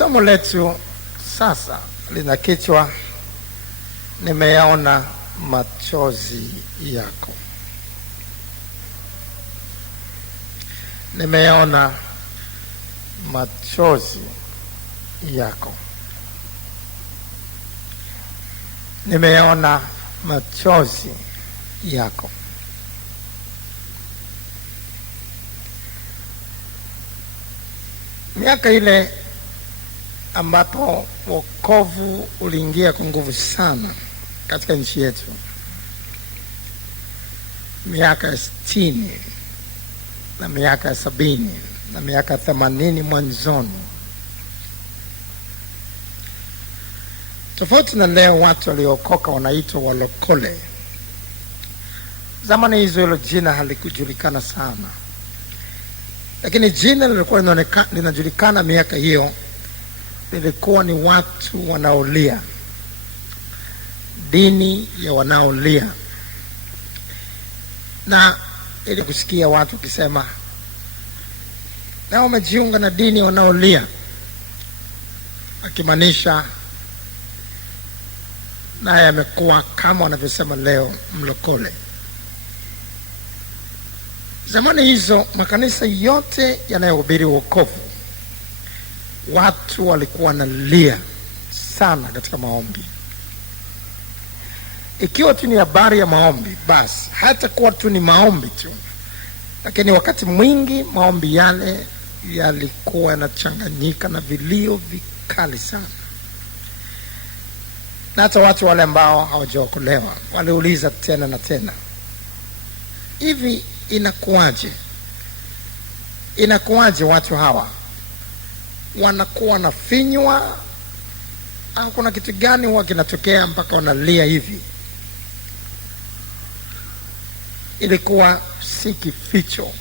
Somo letu sasa lina kichwa nimeyaona machozi yako. Nimeyaona machozi yako. Nimeyaona machozi yako. Miaka ile ambapo wokovu uliingia kwa nguvu sana katika nchi yetu, miaka ya 60 na miaka ya 70 na miaka 80 mwanzoni, tofauti na leo watu waliokoka wanaitwa walokole. Zamani hizo hilo jina halikujulikana sana, lakini jina lilikuwa linajulikana miaka hiyo. Lilikuwa ni watu wanaolia, dini ya wanaolia. Na ili kusikia watu kisema na wamejiunga na dini ya wanaolia, akimaanisha naye amekuwa kama wanavyosema leo mlokole. Zamani hizo makanisa yote yanayohubiri wokovu, watu walikuwa wanalia sana katika maombi. Ikiwa tu ni habari ya maombi, basi hata kuwa tu ni maombi tu, lakini wakati mwingi maombi yale yalikuwa yanachanganyika na vilio vikali sana. Na hata watu wale ambao hawajaokolewa waliuliza tena na tena, hivi inakuwaje? Inakuwaje watu hawa wanakuwa nafinywa, au kuna kitu gani huwa kinatokea mpaka wanalia hivi? Ilikuwa si kificho.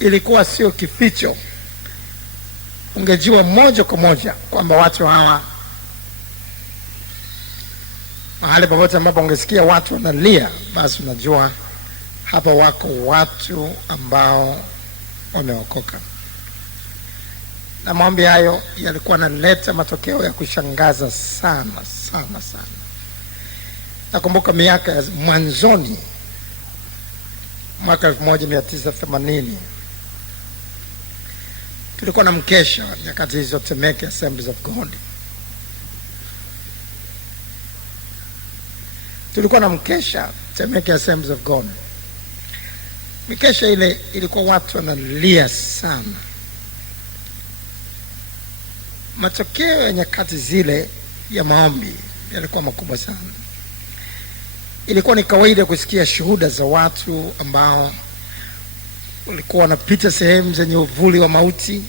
Ilikuwa sio kificho. Ungejua moja kwa moja kwamba watu hawa, mahali popote ambapo ungesikia watu wanalia, basi unajua hapa wako watu ambao wameokoka. Na maombi hayo yalikuwa yanaleta matokeo ya kushangaza sana sana sana. Nakumbuka miaka ya mwanzoni, mwaka 1980, tulikuwa na mkesha nyakati hizo Temeke Assemblies of God. Tulikuwa na mkesha Temeke Assemblies of God. Mikesha ile ilikuwa watu wanalia sana. Matokeo ya nyakati zile ya maombi yalikuwa makubwa sana. Ilikuwa ni kawaida kusikia shuhuda za watu ambao walikuwa wanapita sehemu zenye uvuli wa mauti,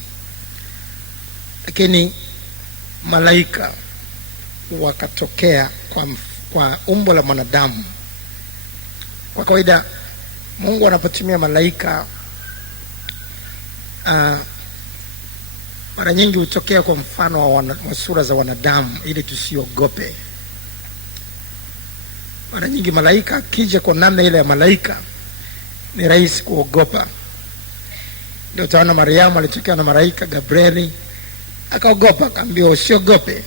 lakini malaika wakatokea kwa umbo la mwanadamu. Kwa kawaida Mungu anapotumia malaika, mara nyingi hutokea kwa mfano wa sura za wanadamu ili tusiogope. Mara nyingi malaika akija kwa namna ile ya malaika ni rahisi kuogopa. Ndio utaona Mariamu alitokea na malaika Gabrieli, akaogopa, akaambiwa usiogope,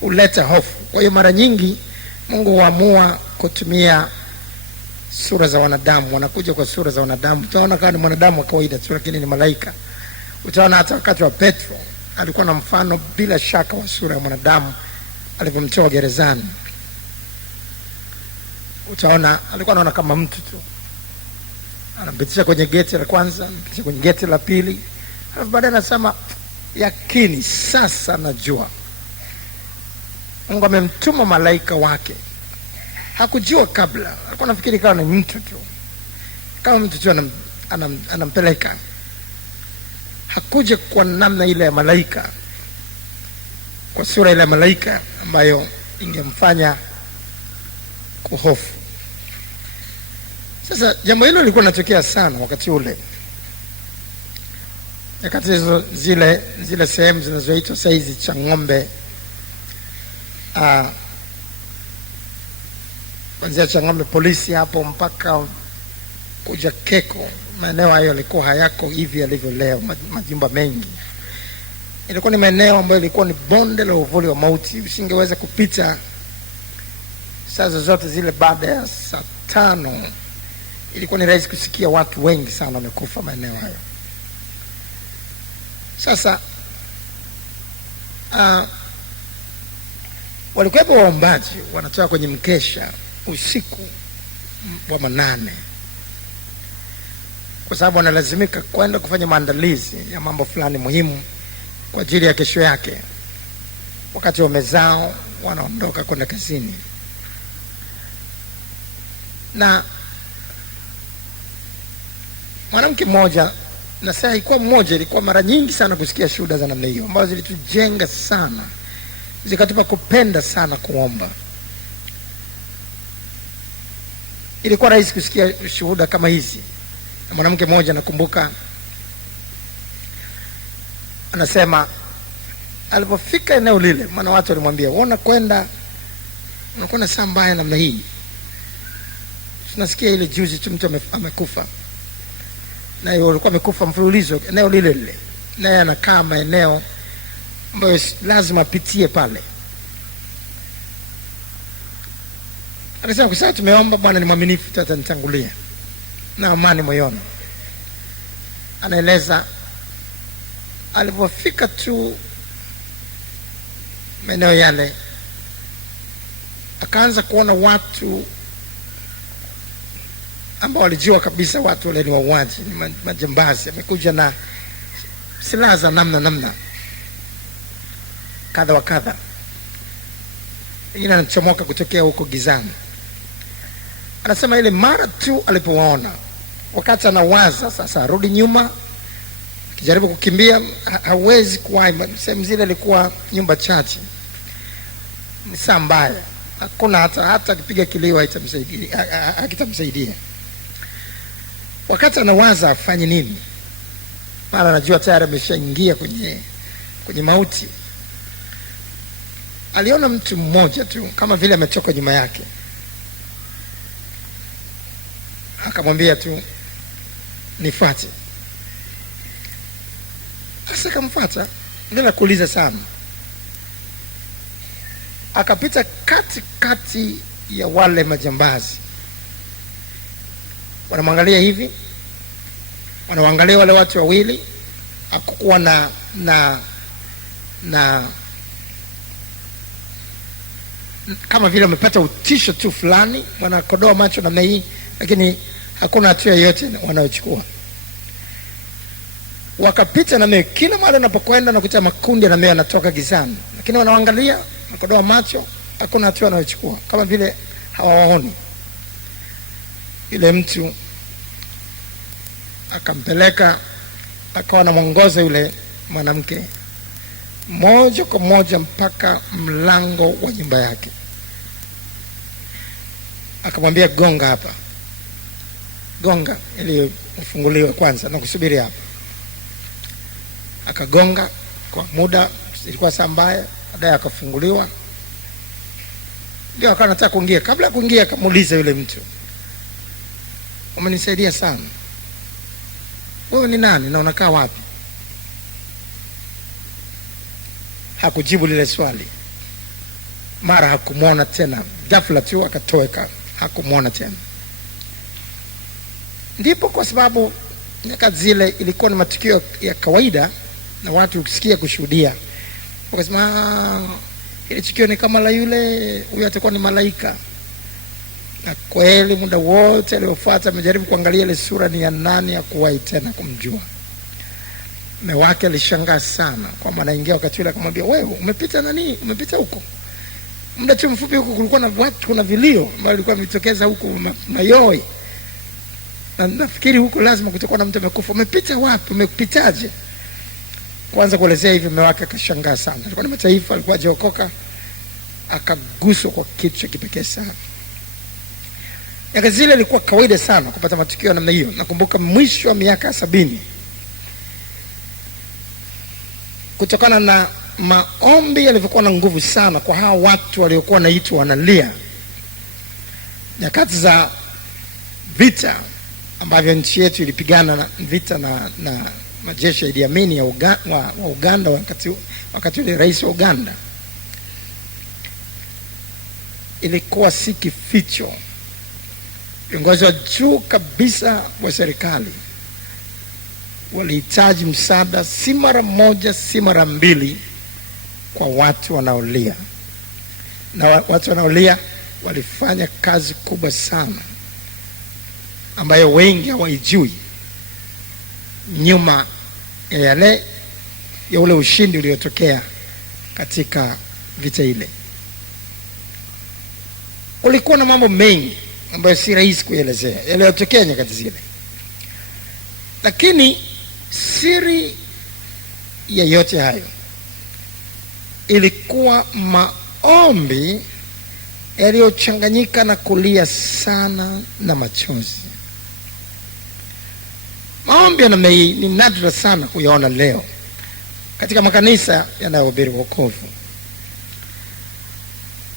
uleta hofu. Kwa hiyo mara nyingi Mungu huamua kutumia sura za wanadamu. Wanakuja kwa sura za wanadamu. Utaona kama ni mwanadamu wa kawaida tu, lakini ni malaika. Utaona hata wakati wa Petro alikuwa na mfano bila shaka wa sura ya mwanadamu alivyomtoa gerezani. Utaona alikuwa anaona kama mtu tu. Anampitisha kwenye geti la kwanza, anampitisha kwenye geti la pili. Alafu baadaye anasema, yakini sasa najua Mungu amemtuma malaika wake. Hakujua kabla, alikuwa anafikiri kama ni mtu tu. Kama mtu tu anampeleka. Hakuja kwa namna ile ya malaika, kwa sura ile ya malaika ambayo ingemfanya kuhofu. Sasa jambo hilo lilikuwa linatokea sana wakati ule. Nyakati zile sehemu zinazoitwa saizi Chang'ombe, kuanzia Chang'ombe polisi hapo mpaka kuja Keko, maeneo hayo yalikuwa hayako hivi yalivyo leo, majumba mengi. Ilikuwa ni maeneo ambayo ilikuwa ni bonde la uvuli wa mauti. Usingeweza kupita saa zozote zile baada ya saa 5. Ilikuwa ni rahisi kusikia watu wengi sana wamekufa maeneo hayo. Sasa walikuwepo waombaji wanatoka kwenye mkesha usiku wa manane, kwa sababu wanalazimika kwenda kufanya maandalizi ya mambo fulani muhimu kwa ajili ya kesho yake. Wakati wamezao wanaondoka kwenda kazini. Na mwanamke mmoja, na sasa ilikuwa mmoja, ilikuwa mara nyingi sana kusikia shuhuda za namna hiyo ambazo zilitujenga sana, zikatupa kupenda sana kuomba. Ilikuwa rahisi kusikia shuhuda kama hizi. Na mwanamke mmoja nakumbuka anasema alipofika eneo lile, maana watu walimwambia, unakwenda saa mbaya namna hii, tunasikia ile juzi tu mtu amekufa, na yeye alikuwa amekufa mfululizo eneo lile lile, naye anakaa maeneo ambayo lazima apitie pale. Anasema, kwa sababu tumeomba Bwana ni mwaminifu, atanitangulia na amani moyoni. Anaeleza alipofika tu maeneo yale, akaanza kuona watu ambao walijua kabisa watu wale ni wauaji, ni majambazi, amekuja na silaha za namna kadha wa kadha. Wengine anachomoka kutokea huko gizani. Anasema ile mara tu alipowaona, wakati anawaza sasa arudi nyuma, kijaribu kukimbia, hawezi kuwahi. Sehemu zile ilikuwa nyumba chache, ni saa mbaya, hakuna hata akipiga kilio hakitamsaidia. Wakati anawaza afanye nini, mara anajua tayari ameshaingia kwenye mauti. Aliona mtu mmoja tu kama vile ametoka nyuma yake, akamwambia tu, nifuate. Sasa akamfuata bila kuuliza sana. Akapita kati ya wale majambazi. Wanamwangalia hivi, wanaangalia wale watu wawili. Hakukuwa na kama vile wamepata utisho tu fulani, wanakodoa macho namna hii, lakini hakuna hatua yoyote wanaochukua. Wakapita na mimi, kila mara napokwenda nakuta makundi na mimi yanatoka gizani, lakini wanaangalia, wanakodoa macho, hakuna hatua wanaochukua, kama vile hawaoni. Yule mtu akampeleka, akawa anamuongoza yule mwanamke moja kwa moja mpaka mlango wa nyumba yake. Akamwambia, gonga hapa, gonga ili ufunguliwe kwanza na kusubiri hapa. Akagonga kwa muda, ilikuwa saa mbaya, baadaye akafunguliwa. Ndio akawa anataka kuingia. Kabla ya kuingia akamuuliza yule mtu, umenisaidia sana, wewe ni nani na unakaa wapi? Hakujibu lile swali. Mara hakumwona tena, ghafla tu akatoweka, hakumwona tena. Ndipo kwa sababu nyakati zile ilikuwa ni matukio ya kawaida na watu ukisikia kushuhudia, wakasema ile tukio ni kama la yule, huyu atakuwa ni malaika. Na kweli muda wote aliofuata amejaribu kuangalia ile sura ni ya nani, ya kuwahi tena kumjua. Mume wake alishangaa sana kwa maana ingia wakati ule, akamwambia, wewe umepita nani, umepita huko? Muda tu mfupi huko kulikuwa na watu, kuna vilio ambao vilikuwa vimetokeza huko Mayoi, na nafikiri huko lazima kutakuwa na mtu amekufa. Umepita wapi, umepitaje? Kwanza kuelezea hivi, mume wake akashangaa sana. Alikuwa ni mataifa, alikuwa hajaokoka, akaguswa kwa kitu cha kipekee sana. Nyakati zile ilikuwa kawaida sana kupata matukio namna hiyo. Nakumbuka mwisho wa miaka 70, kutokana na maombi yalivyokuwa na nguvu sana kwa hao watu waliokuwa wanaitwa wanalia, nyakati za vita ambavyo nchi yetu ilipigana na vita na majeshi ya Idi Amin wa Uganda wakati ule rais wa Uganda, ilikuwa si kificho. Viongozi wa juu kabisa wa serikali walihitaji msaada, si mara moja, si mara mbili, kwa watu wanaolia. Na watu wanaolia walifanya kazi kubwa sana ambayo wengi hawaijui nyuma ya ule ushindi uliotokea katika vita ile. Kulikuwa na mambo mengi ambayo si rahisi kuelezea yaliyotokea nyakati zile, lakini siri ya yote hayo ilikuwa maombi yaliyochanganyika na kulia sana na machozi. Maombi ni nadra sana kuyaona leo katika makanisa yanayohubiri wokovu.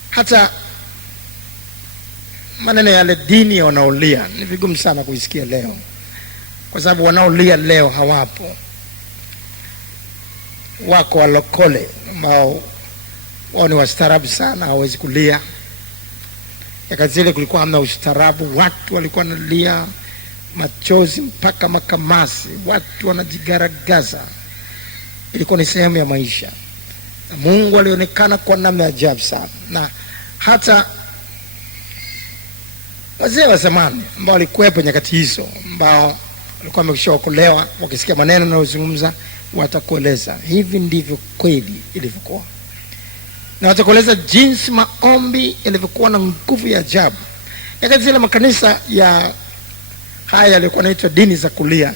Hata maneno yale dini ya wanaolia ni vigumu sana kuisikia leo, kwa sababu wanaolia leo hawapo. Wako walokole ambao wao ni wastaarabu sana, hawezi kulia. Nyakati zile kulikuwa hamna ustaarabu, watu walikuwa wanalia machozi mpaka makamasi, watu wanajigaragaza. Ilikuwa ni sehemu ya maisha. Na Mungu alionekana kwa namna ajabu sana. Na hata wazee wa zamani ambao walikuwepo nyakati hizo, ambao walikuwa wameshaokolewa, wakisikia maneno yanayozungumza, watakueleza hivi ndivyo kweli ilivyokuwa, na watakueleza jinsi maombi yalivyokuwa na nguvu ya ajabu. Nyakati zile makanisa ya haya yalikuwa yanaitwa dini za kulia,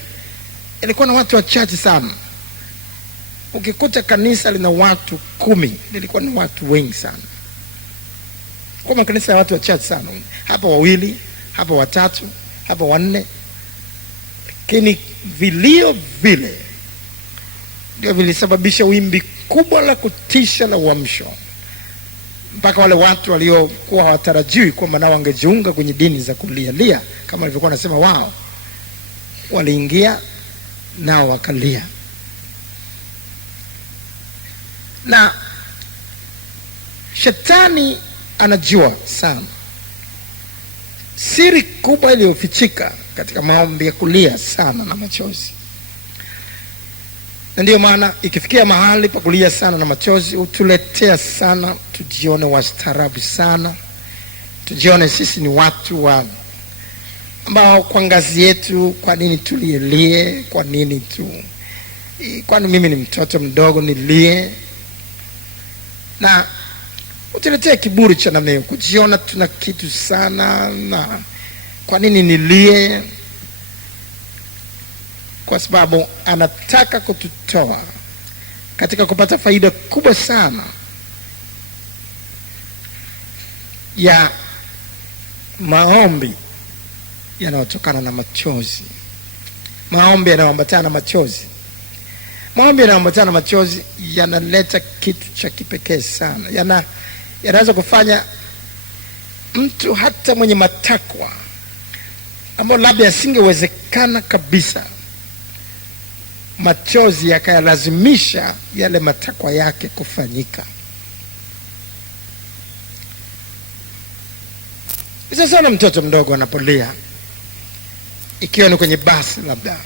yalikuwa na watu wachache sana. Ukikuta kanisa lina watu 10, lilikuwa ni watu wengi sana. Kwa makanisa ya watu wachache sana, hapa 2, hapa 3, hapa 4, lakini vilio vile ndio vilisababisha wimbi kubwa la kutisha la uamsho, mpaka wale watu waliokuwa hawatarajiwi kwamba nao wangejiunga kwenye dini za kulia kama walivyokuwa nasema wao, waliingia nao wakalia. Na shetani anajua sana siri kubwa iliyofichika katika maombi ya kulia sana na machozi. Na ndio maana ikifikia mahali pa kulia sana na machozi, utuletea sana tujione wastaarabu sana, tujione sisi ni watu ambao kwa ngazi yetu, kwa nini tulielie, kwani mimi ni mtoto mdogo nilie. Na utuletea kiburi cha namna hiyo, kujiona tuna kitu sana, na kwa nini nilie? Kwa sababu anataka kututoa katika kupata faida kubwa sana ya maombi yanayotokana na machozi, maombi yanayoambatana na machozi. Maombi yanayoambatana na machozi yanaleta kitu cha kipekee sana. Yanaweza kufanya mtu hata mwenye matakwa ambayo labda yasingewezekana kabisa, machozi yakayalazimisha yale matakwa yake kufanyika. Sasa sana mtoto mdogo anapolia, ikiwa ni kwenye basi labda,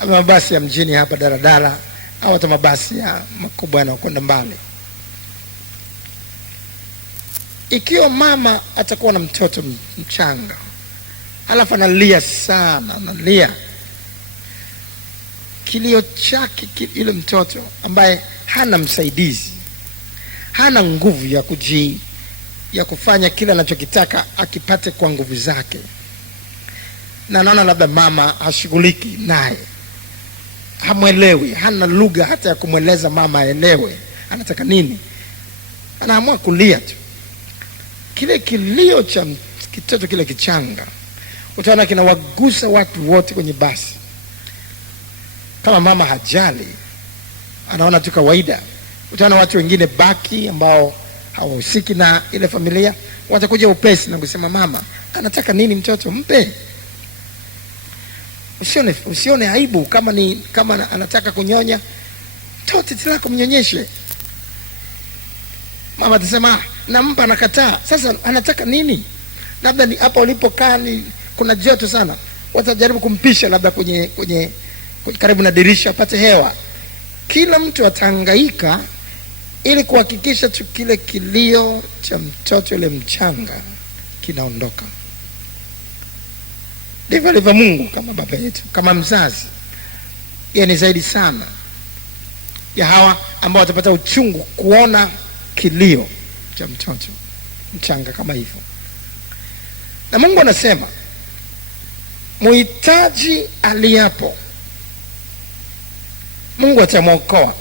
ama mabasi ya mjini hapa, daladala, au hata mabasi ya makubwa yanayokwenda mbali. Ikiwa mama atakuwa na mtoto mchanga, alafu analia sana, analia, kilio chake ile mtoto ambaye hana msaidizi, hana nguvu ya kufanya kile anachokitaka akipate kwa nguvu zake, na naona labda mama hashughuliki naye, hamwelewi, hana lugha hata ya kumweleza mama aelewe anataka nini, anaamua kulia tu. Kile kilio cha kitoto kile kichanga, utaona kinawagusa watu wote kwenye basi. Kama mama hajali, anaona tu kawaida, utaona watu wengine baki ambao hawahusiki na ile familia watakuja upesi na kusema, mama anataka nini, mtoto mpe. Usione aibu. Kama anataka kunyonya, toa titi lako mnyonyeshe. Mama atasema nampa, anakataa. Sasa anataka nini? Labda ni hapa ulipokaa kuna joto sana, watajaribu kumpisha labda kwenye karibu na dirisha apate hewa. Kila mtu atahangaika ili kuhakikisha tu kile kilio cha mtoto yule mchanga kinaondoka. Ndivyo alivyo Mungu kama baba yetu, kama mzazi. Yeye ni zaidi sana ya hawa ambao watapata uchungu kuona kilio cha mtoto mchanga kama hivyo. Na Mungu anasema muhitaji aliapo, Mungu atamwokoa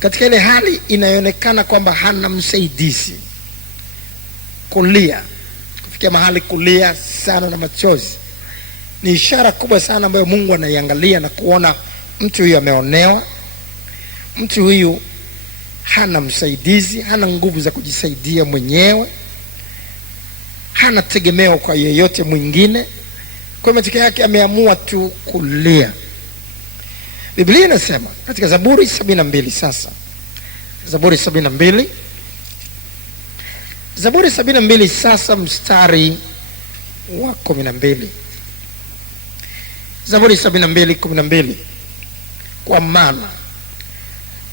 katika ile hali inayoonekana kwamba hana msaidizi. Kulia, kufikia mahali kulia sana na machozi, ni ishara kubwa sana ambayo Mungu anaiangalia na kuona mtu huyu ameonewa, mtu huyu hana msaidizi, hana nguvu za kujisaidia mwenyewe, hana tegemeo kwa yeyote mwingine. Kwa matokeo yake ameamua tu kulia. Biblia inasema katika Zaburi 72, sasa Zaburi 72 sasa mstari wa 12. Zaburi 72:12, kwa maana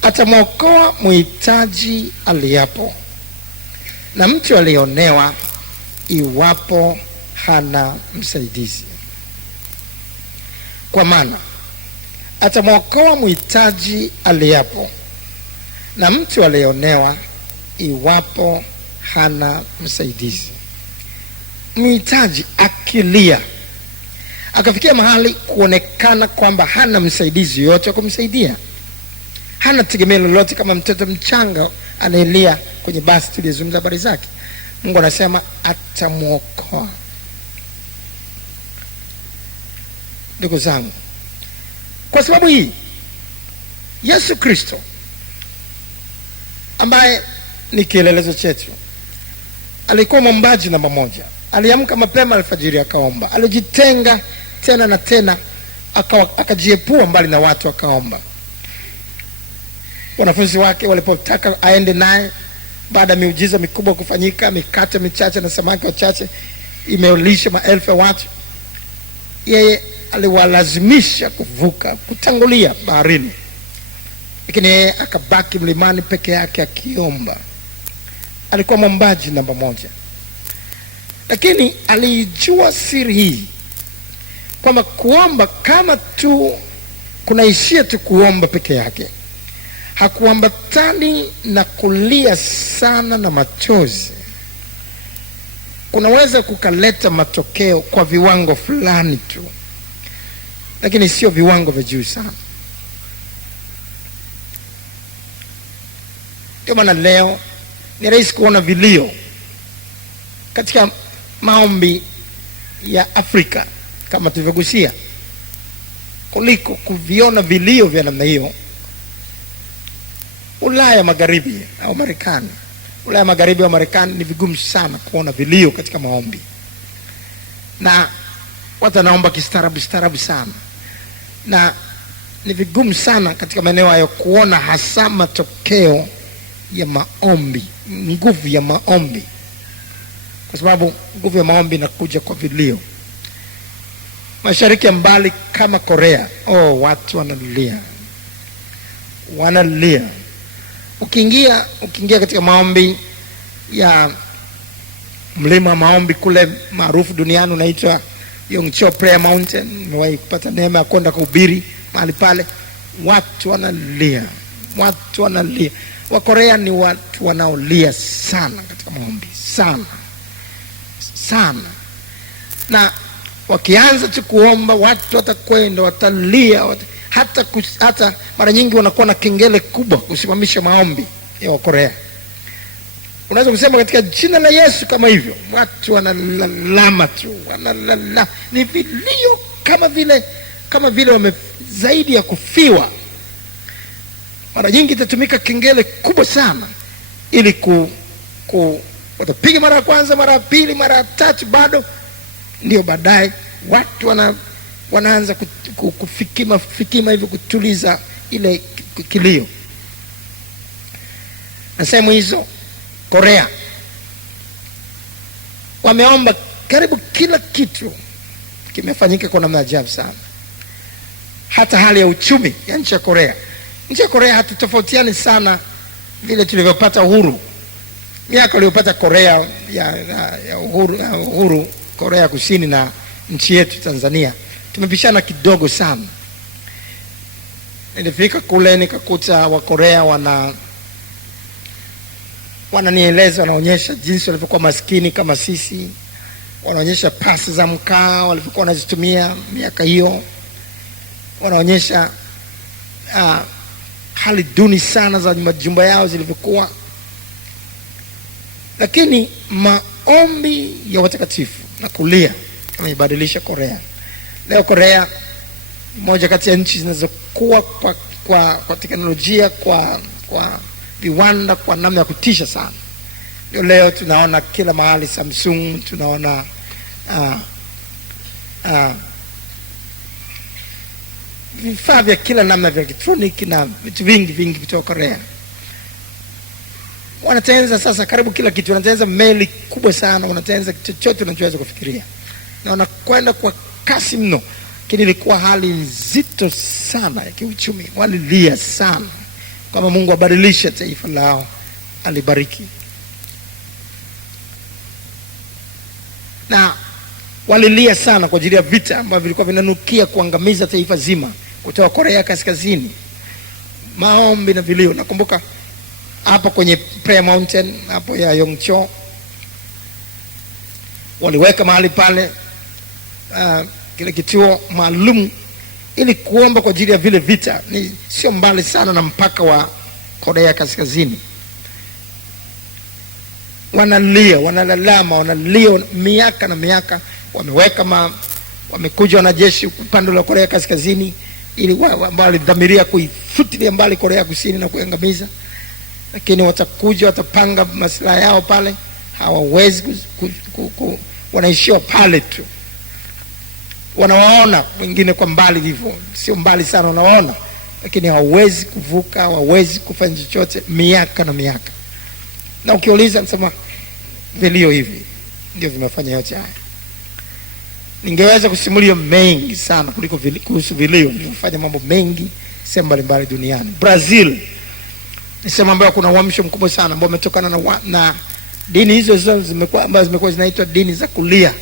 atamwokoa muhitaji aliapo, na mtu alionewa iwapo hana msaidizi. Kwa maana atamwokoa muhitaji aliapo, na mtu alionewa iwapo hana msaidizi. Mhitaji akilia, akafikia mahali kuonekana kwamba hana msaidizi yote wa kumsaidia, hana tegemeo lolote, kama mtoto mchanga anaelia kwenye basi tulizungumza habari zake, Mungu anasema atamwokoa. Ndugu zangu, kwa sababu hii Yesu Kristo ambaye ni kielelezo chetu alikuwa mwombaji namba moja. Aliamka mapema alfajiri akaomba, alijitenga tena na tena, akajiepua mbali na watu akaomba. Wanafunzi wake walipotaka aende naye baada ya miujiza mikubwa kufanyika, mikate michache na samaki wachache imelisha maelfu ya watu, yeye aliwalazimisha kuvuka, kutangulia baharini, lakini yeye akabaki mlimani peke yake akiomba. Alikuwa mwombaji namba moja. Lakini alijua siri hii kwamba kuomba kama tu kunaishia tu kuomba peke yake, hakuambatani na kulia sana na machozi, kunaweza kukaleta matokeo kwa viwango fulani tu, lakini sio viwango vya juu sana. Ndio maana leo ni rahisi kuona vilio katika maombi ya Afrika kama tulivyogusia, kuliko kuviona vilio vya namna hiyo Ulaya Magharibi au Marekani. Ulaya Magharibi au Marekani ni vigumu sana kuona vilio katika maombi, na watu wanaomba kistaarabu sana, na ni vigumu sana katika maeneo hayo kuona hasa matokeo ya maombi, nguvu ya maombi, kwa sababu nguvu ya maombi inakuja kwa vilio. Mashariki ya mbali kama Korea, watu wanalia. Ukiingia katika maombi ya mlima wa maombi kule maarufu duniani unaitwa Yongcho Prayer Mountain, nimewahi kupata neema ya kwenda kuhubiri mahali pale, watu wanalia. Wa Korea ni watu wanaolia sana katika maombi, sana. Na wakianza tu kuomba, watu watakwenda watalia, hata mara nyingi wanakuwa na kengele kubwa kusimamisha maombi ya Wakorea. Unaweza kusema katika jina la Yesu kama hivyo, watu wanalalama tu, ni vilio kama vile wame zaidi ya kufiwa. Mara nyingi itatumika kengele kubwa sana ili watapiga mara ya kwanza, mara ya pili, mara ya tatu, bado ndio baadaye watu wanaanza kufikima hivyo kutuliza ile kilio. Na sehemu hizo Korea wameomba karibu kila kitu kimefanyika kwa namna ajabu sana. Hata hali ya uchumi ya nchi ya Korea. Nchi ya Korea hatutofautiani sana vile tulivyopata uhuru. Miaka iliyopata Korea ya uhuru Korea Kusini na nchi yetu Tanzania tumepishana kidogo sana. Nilifika kule nikakuta wa Korea wananieleza, wanaonyesha jinsi walivyokuwa maskini kama sisi. Wanaonyesha pasi za mkaa walivyokuwa wanazitumia miaka hiyo. Wanaonyesha hali duni sana za majumba yao zilivyokuwa. Lakini maombi ya watakatifu na kulia yameibadilisha Korea. Leo Korea moja kati ya nchi zinazokuwa kwa teknolojia, kwa viwanda kwa namna ya kutisha sana. Leo tunaona kila mahali Samsung, tunaona vifaa vya kila namna vya elektroniki na vitu vingi kutoka Korea. Wanatengeneza sasa karibu kila kitu. Wanatengeneza meli kubwa sana, wanatengeneza chochote unachoweza kufikiria. Na wanakwenda kwa kasi mno. Lakini ilikuwa hali nzito sana ya kiuchumi. Walilia sana kama Mungu abadilishe taifa lao, alibariki. Na walilia sana kwa ajili ya vita ambavyo vilikuwa vinanukia kuangamiza taifa zima kutoka Korea Kaskazini. Maombi na vilio. Nakumbuka hapa kwenye Prayer Mountain hapo ya Yongcho waliweka mahali pale kile kituo maalum ili kuomba kwa ajili ya vile vita. Ni sio mbali sana na mpaka wa Korea Kaskazini. Wanalia, wanalalama, wanalia miaka na miaka. Wamekuja wanajeshi upande wa Korea Kaskazini ili ambao walidhamiria kuifutilia mbali Korea Kusini na kuangamiza. Lakini watakuja, watapanga maslahi yao pale. Hawawezi wanaishia pale tu. Wanawaona wengine kwa mbali hivyo, sio mbali sana wanawaona, lakini hawawezi kuvuka, hawawezi kufanya chochote miaka na miaka. Na ukiuliza nasema vilio hivi ndio vimefanya yote haya. Ningeweza kusimulia mengi sana kuhusu vilio. Nimefanya mambo mengi sehemu mbalimbali duniani. Brazil ni sehemu ambayo kuna uamsho mkubwa sana ambao umetokana na dini hizo ambazo zimekuwa zinaitwa dini za kulia.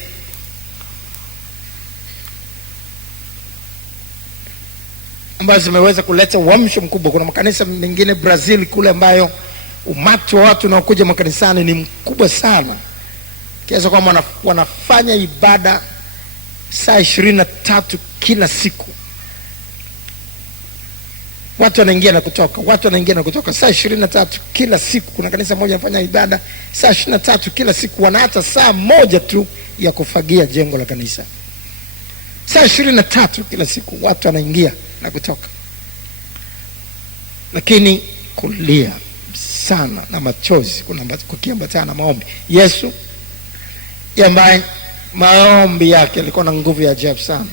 Ambazo zimeweza kuleta uamsho mkubwa. Kuna makanisa mengine Brazil kule ambayo umati wa watu unaokuja makanisani ni mkubwa sana. Kiasi kwamba wanafanya ibada saa 23 kila siku. Watu wanaingia na kutoka, saa 23 kila siku. Kuna kanisa moja linafanya ibada saa 23 kila siku. Wana hata saa moja tu ya kufagia jengo la kanisa. Saa 23 kila siku watu wanaingia na kutoka. Lakini kulia sana na machozi kukiambatana na maombi. Yesu ambaye maombi yake yalikuwa na nguvu ya ajabu sana,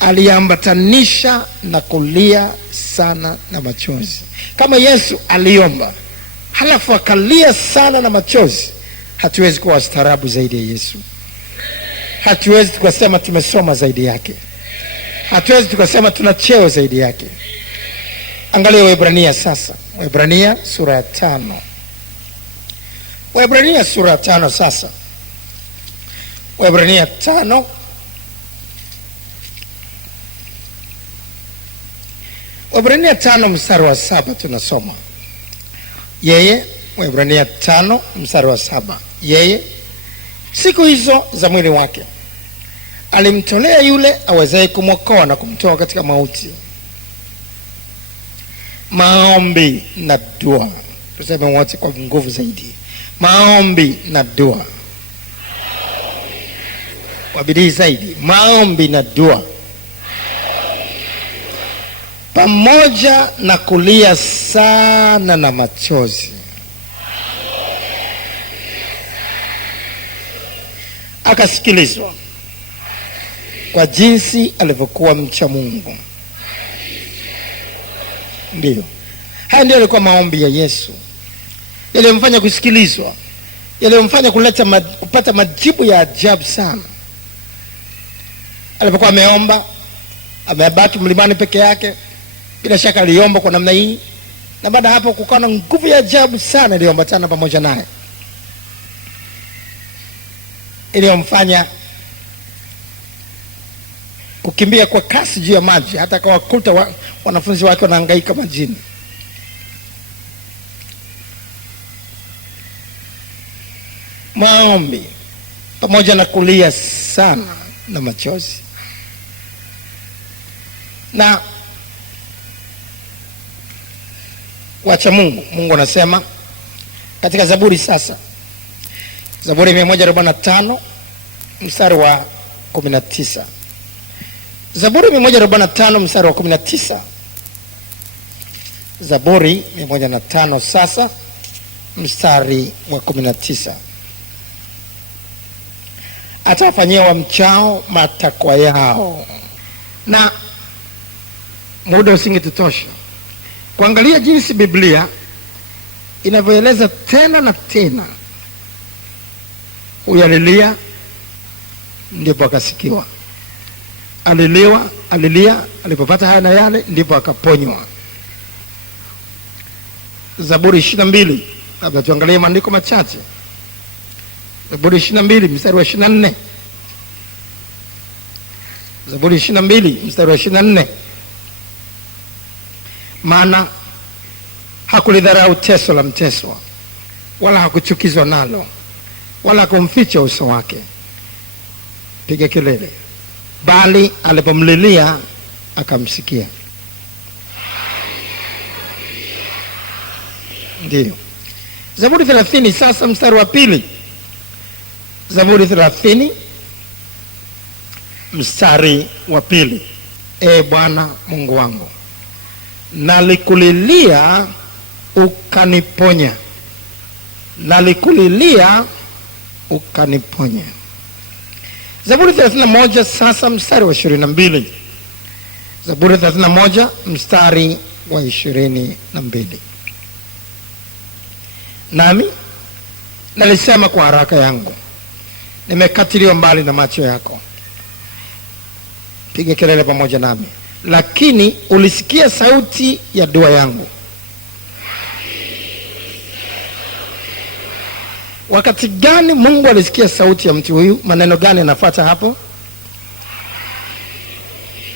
aliambatanisha na kulia sana na machozi. Kama Yesu aliomba halafu akalia sana na machozi, hatuwezi kuwa wastaarabu zaidi ya Yesu. Hatuwezi tukasema tumesoma zaidi yake. Hatuwezi tukasema tuna cheo zaidi yake. Angalia Waebrania sasa. Waebrania sura ya 5. Waebrania sura ya 5 sasa. Waebrania 5. Waebrania 5 mstari wa 7 tunasoma. Yeye, Waebrania 5 mstari wa 7. Yeye siku hizo za mwili wake alimtolea yule awezaye kumwokoa na kumtoa katika mauti. Maombi na dua. Tuseme wote kwa nguvu zaidi. Maombi na dua. Kwa bidii zaidi. Maombi na dua. Pamoja na kulia sana na machozi. Akasikilizwa. kwa jinsi alivyokuwa mcha Mungu. Ndio haya ndio yalikuwa maombi ya Yesu, yaliyomfanya kusikilizwa, yaliyomfanya kupata majibu ya ajabu sana. Alipokuwa ameomba, amebaki mlimani peke yake, bila shaka aliomba kwa namna hii, na baada hapo kukawa na nguvu ya ajabu sana iliyoambatana pamoja naye, iliyomfanya kukimbia kwa kasi juu ya maji, hata akawakuta wanafunzi wake wanahangaika majini. Maombi pamoja na kulia sana na machozi. Na wacha Mungu anasema katika Zaburi sasa, Zaburi 145 mstari wa 19. Zaburi 145 mstari wa 19. Zaburi 105 sasa mstari wa 19. Atawafanyia wamchao matakwa yao. Na muda usingetutosha kuangalia jinsi Biblia inavyoeleza tena na tena, uyalilia ndipo akasikiwa, alilia alipopata haya na yale ndipo akaponywa. Zaburi 22, labda tuangalie maandiko machache. Zaburi 22 mstari wa 24. Zaburi 22 mstari wa 24. Maana hakulidharau teso la mteswa, wala hakuchukizwa nalo, wala kumficha uso wake. Piga kelele, bali alipomlilia akamsikia. Ndio. Zaburi 30 sasa mstari wa 2. Zaburi 30 mstari wa 2. Bwana Mungu wangu, nalikulilia ukaniponya, nalikulilia ukaniponya. Zaburi 31 sasa mstari wa 22. Zaburi 31 mstari wa 22. Nami nalisema kwa haraka yangu, nimekatiliwa mbali na macho yako. Piga kelele pamoja nami, lakini ulisikia sauti ya dua yangu. Wakati gani Mungu alisikia sauti ya mtu huyu? Maneno gani yanafuata hapo?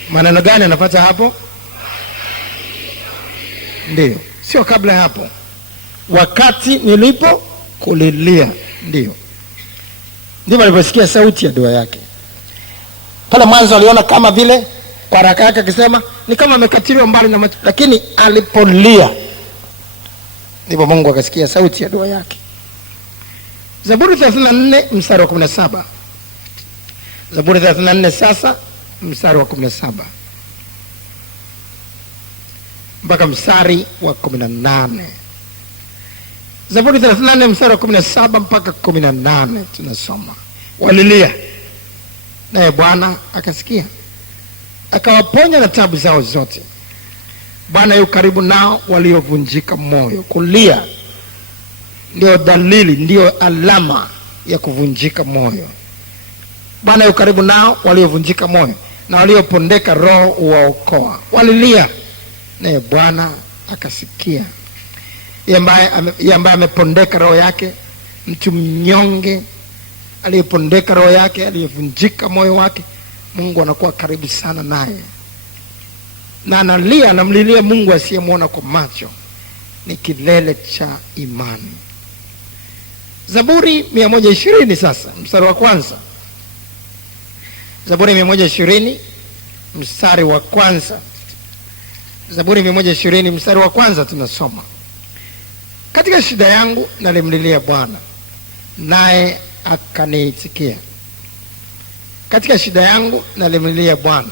Maneno gani yanafuata hapo? Ndio, sio kabla hapo. Wakati nilipo kulilia, ndio aliposikia sauti ya dua yake. Pale mwanzo aliona kama vile kwa haraka yake akisema ni kama amekatiliwa mbali na macho, lakini alipolia ndipo Mungu akasikia sauti ya dua yake. Zaburi 34 mstari wa 17. Zaburi 34 sasa mstari wa 17 mpaka mstari wa 18. Zaburi 34 mstari wa 17 mpaka 18 tunasoma. Walilia, naye Bwana akasikia, akawaponya na tabu zao zote. Bwana yu karibu nao waliovunjika moyo. Kulia ndio dalili, ndio alama ya kuvunjika moyo. Bwana yu karibu nao waliovunjika moyo, na waliopondeka roho huwaokoa. Walilia, naye Bwana akasikia. Yeye ambaye amepondeka roho yake, mtu mnyonge aliyepondeka roho yake, aliyevunjika moyo wake, Mungu anakuwa karibu sana naye, na analia, anamlilia Mungu asiyemwona kwa macho. Ni kilele cha imani. Zaburi 120 sasa mstari wa kwanza. Zaburi 120 mstari wa kwanza. Zaburi 120 mstari wa kwanza tunasoma. Katika shida yangu nalimlilia Bwana, naye akaniitikia. Katika shida yangu nalimlilia Bwana,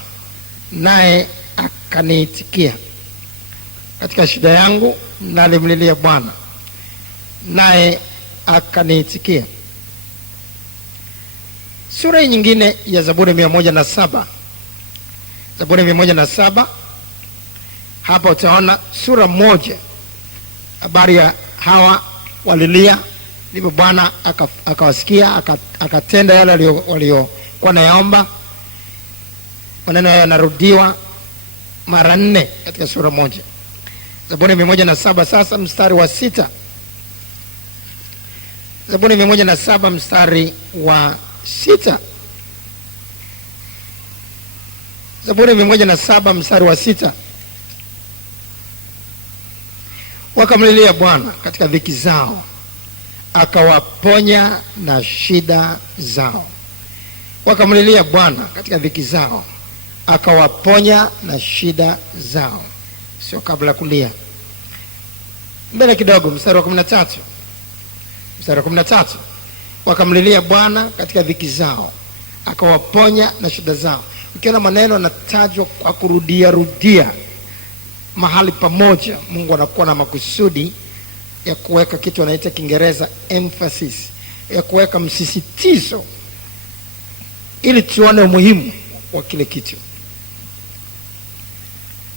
naye akaniitikia. Katika shida yangu nalimlilia Bwana, naye akaniitikia. Sura nyingine ya Zaburi 107. Zaburi 107, hapa utaona sura moja habari ya hawa walilia, ndipo Bwana akawasikia, akatenda yale waliokuwa nayaomba. Maneno haya yanarudiwa mara 4 katika sura moja. Zaburi 107 sasa mstari wa 6. Zaburi 107 mstari wa 6. Zaburi 107 mstari wa 6. Wakamlilia Bwana katika dhiki zao, akawaponya na shida zao. Wakamlilia Bwana katika dhiki zao, akawaponya na shida zao. Sio kabla kulia. Mbele kidogo mstari wa 13. Mstari wa 13. Wakamlilia Bwana katika dhiki zao, akawaponya na shida zao. Ukiona maneno yanatajwa kwa rudia mahali pamoja, Mungu anakuwa na makusudi ya kuweka kitu anaita Kiingereza emphasis, ya kuweka msisitizo ili tuone umuhimu wa kile kitu.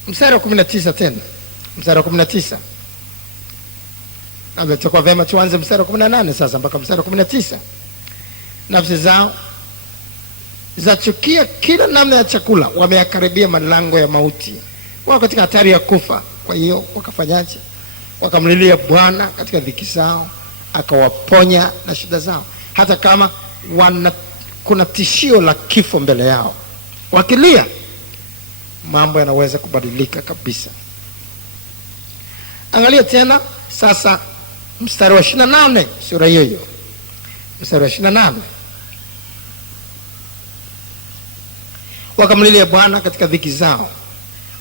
Mstari wa 19 tena. Mstari wa 19. Na tutakuwa vema tuanze mstari wa 18 sasa mpaka mstari wa 19. Nafsi zao zachukia kila namna ya chakula, wameyakaribia malango ya mauti, wao katika hatari ya kufa. Kwa hiyo wakafanyaje? Wakamlilia Bwana katika dhiki zao, akawaponya na shida zao. Hata kama kuna tishio la kifo mbele yao, wakilia mambo yanaweza kubadilika kabisa. Angalia tena sasa mstari wa 28 sura hiyo. Mstari wa 28. Wakamlilia Bwana katika dhiki zao,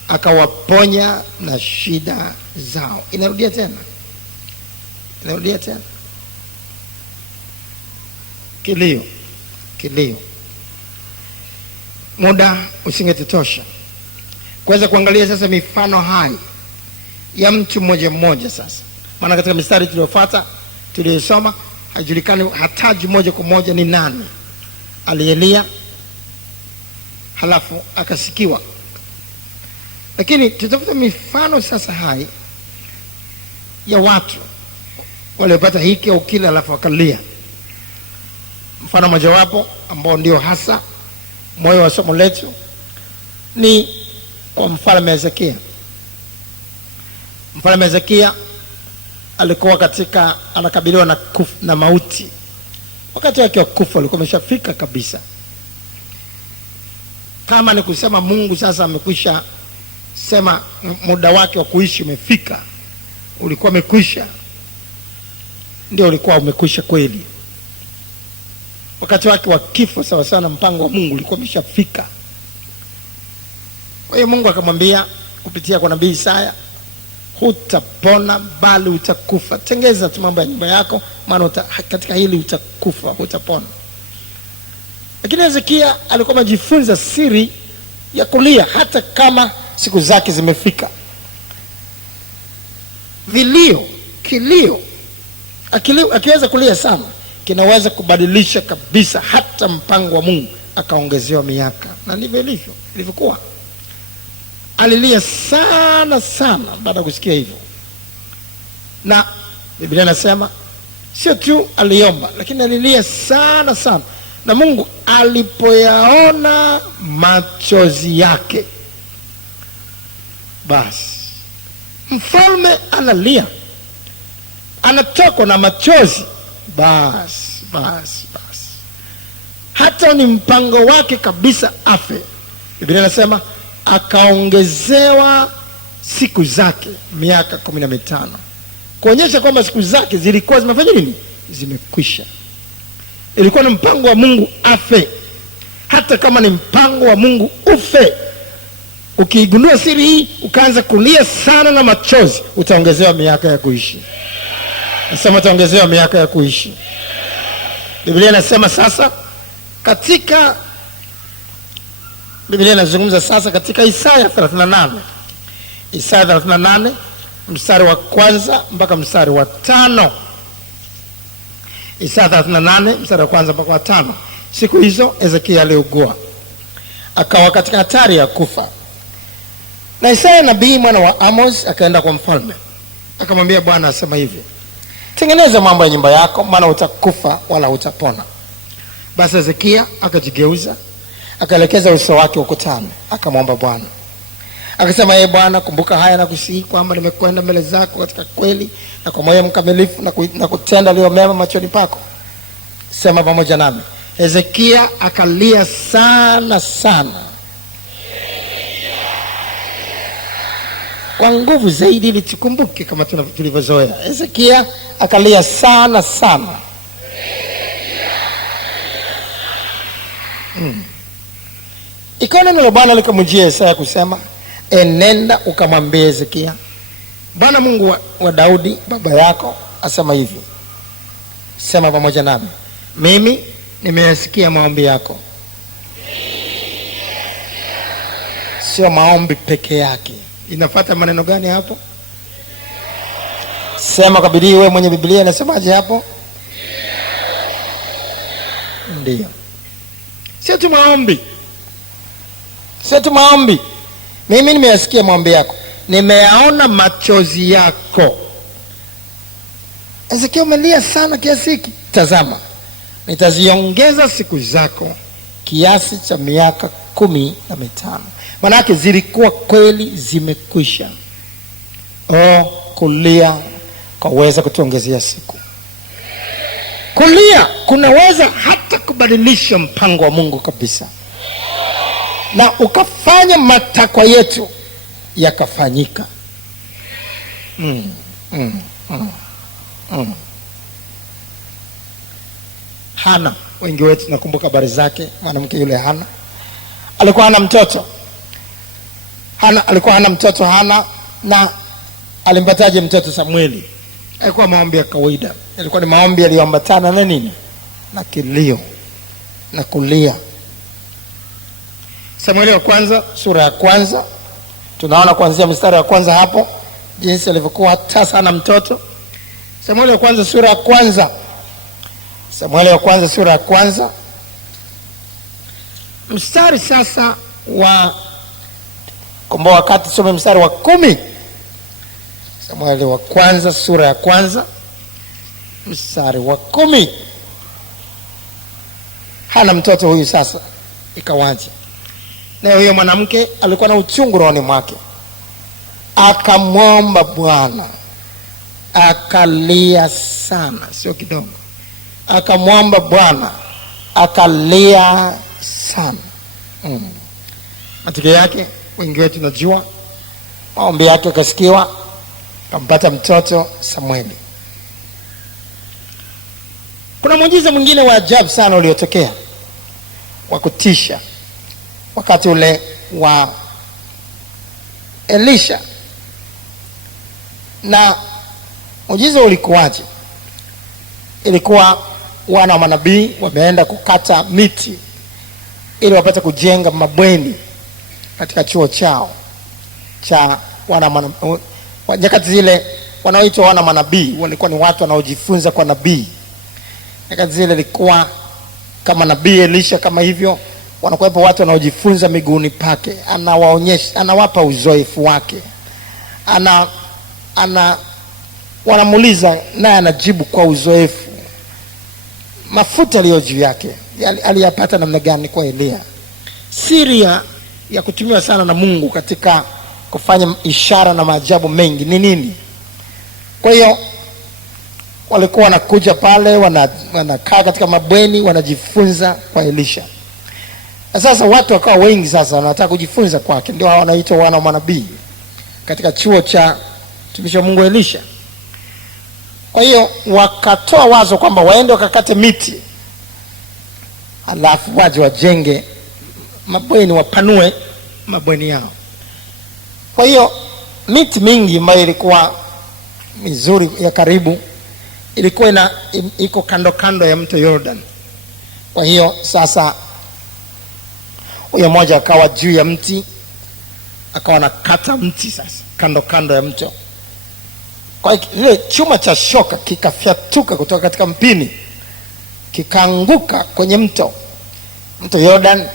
akawaponya na shida zao. Inarudia tena. Kilio. Muda usingetosha kuweza kuangalia sasa mifano hai ya mtu mmoja mmoja sasa. Maana katika mistari tuliyofuata tuliyosoma hajulikani, hataji moja kwa moja ni nani aliyelia halafu akasikiwa. Lakini tutafuta mifano sasa hai ya watu waliopata hiki au kile halafu wakalia. Mfano mojawapo ambao ndio hasa moyo wa somo letu ni kwa mfalme Hezekia. Mfalme Hezekia alikuwa anakabiliwa na mauti. Wakati wake wa kufa alikuwa ameshafika kabisa. Kama ni kusema Mungu sasa amekwisha sema muda wake wa kuishi umefika, ulikuwa umekwisha, ndio ulikuwa umekwisha kweli. Wakati wake wa kifo sawa sana mpango wa Mungu ulikuwa umeshafika. Kwa hiyo Mungu akamwambia kupitia kwa nabii Isaya, hutapona bali utakufa. Tengeza tu mambo ya nyumba yako, maana katika hili utakufa, hutapona. Lakini Hezekia alikuwa amejifunza siri ya kulia hata kama siku zake zimefika. Kilio akiweza kulia sana kinaweza kubadilisha kabisa hata mpango wa Mungu, akaongezewa miaka. Na ndivyo ilivyokuwa. Alilia sana baada ya kusikia hivyo. Na Biblia inasema sio tu aliomba, lakini alilia sana. Na Mungu alipoyaona machozi yake, basi mfalme analia, anatokwa na machozi, basi hata ni mpango wake kabisa afe. Biblia inasema akaongezewa siku zake miaka 15, kuonyesha kwamba siku zake zilikuwa zimefanya nini? Zimekwisha. Ilikuwa ni mpango wa Mungu afe. Hata kama ni mpango wa Mungu ufe, ukiigundua siri hii ukaanza kulia sana na machozi, utaongezewa miaka ya kuishi. Nasema utaongezewa miaka ya kuishi. Biblia inasema sasa Biblia inazungumza sasa katika Isaya 38. Isaya 38 mstari wa 1 mpaka mstari wa 5. Isaya 38 mstari wa 1 mpaka wa 5. Siku hizo Hezekia aliugua, akawa katika hatari ya kufa. Na Isaya nabii mwana wa Amos akaenda kwa mfalme, akamwambia, Bwana asema hivi, tengeneza mambo ya nyumba yako, maana utakufa wala utapona. Basi Hezekia akajigeuza, akaelekeza uso wake ukutani, akamwomba Bwana, akasema, Ee Bwana, kumbuka haya na kusihi kwamba nimekwenda mbele zako katika kweli na kwa moyo mkamilifu na kutenda yaliyo mema machoni pako. Sema pamoja nami. Hezekia akalia sana sana, kwa nguvu zaidi, ili tukumbuke kama tulivyozoea. Hezekia akalia sana sana. Ikawa neno la Bwana likamjia Isaya kusema, enenda ukamwambie Hezekia, Bwana Mungu wa Daudi baba yako asema hivi. Sema pamoja nami. Mimi nimeyasikia maombi yako. Sio maombi peke yake. Inafuata maneno gani hapo? Sema kwa bidii, wewe mwenye Biblia, inasemaje hapo? Ndio. Sio tu maombi. Sio tu maombi. Mimi nimeyasikia maombi yako, nimeyaona machozi yako. Hezekia, umelia sana kiasi hiki? Tazama, nitaziongeza siku zako kiasi cha miaka 15. Maana yake zilikuwa kweli zimekwisha. Kulia kwaweza kutuongezea siku. Kulia kunaweza hata kubadilisha mpango wa Mungu kabisa, na ukafanya matakwa yetu yakafanyika. Hana, wengi wetu nakumbuka habari zake. Mwanamke yule Hana alikuwa hana mtoto. Hana, na alimpataje mtoto Samueli? Alikuwa maombi ya kawaida. Alikuwa ni maombi yaliyoambatana na nini? Na kilio na kulia. Samueli wa kwanza sura ya kwanza, tunaona kuanzia mstari wa kwanza hapo jinsi alivyokuwa hata sana mtoto. Samueli wa kwanza sura ya kwanza. Mstari sasa wa kumbe wakati some mstari wa 10. Samueli wa kwanza sura ya kwanza mstari wa 10. Hana mtoto huyu sasa, ikawaje? Na huyo mwanamke alikuwa na uchungu rohoni mwake, akamwomba Bwana, akalia sana, sio kidogo. Akamwomba Bwana, akalia sana. Matokeo yake wengi wetu tunajua, maombi yake akasikiwa, akampata mtoto Samueli. Kuna muujiza mwingine wa ajabu sana uliotokea, wa kutisha, wakati ule wa Elisha. Na muujiza ulikuwaje? Ilikuwa wana wa manabii wameenda kukata miti ili wapate kujenga mabweni katika chuo chao cha nyakati zile. Wanaoitwa wana manabii walikuwa ni watu wanaojifunza kwa nabii. Nyakati zile ilikuwa kama nabii Elisha, kama hivyo wanakuwepo watu wanaojifunza miguuni pake, anawaonyesha, anawapa uzoefu wake, wanamuuliza naye anajibu kwa uzoefu. Mafuta aliyo juu yake aliyapata namna gani kwa Elia? Siri ya kutumiwa sana na Mungu katika kufanya ishara na maajabu mengi ni nini? Kwa hiyo walikuwa wanakuja pale, wanakaa katika mabweni, wanajifunza kwa Elisha. Na sasa watu wakawa wengi, sasa wanataka kujifunza kwake, ndio wanaitwa wana wa manabii katika chuo cha mtumishi wa Mungu Elisha. Kwa hiyo wakatoa wazo kwamba waende wakakate miti, alafu waje wajenge mabweni, wapanue mabweni yao. Kwa hiyo miti mingi ambayo ilikuwa mizuri ya karibu ilikuwa iko kando kando ya mto Jordan. Kwa hiyo sasa huyo mmoja akawa juu ya mti, akawa nakata mti sasa kando kando ya mto. Kwa hiyo ile chuma cha shoka kikafyatuka kutoka katika mpini, kikaanguka kwenye mto. Mto Jordan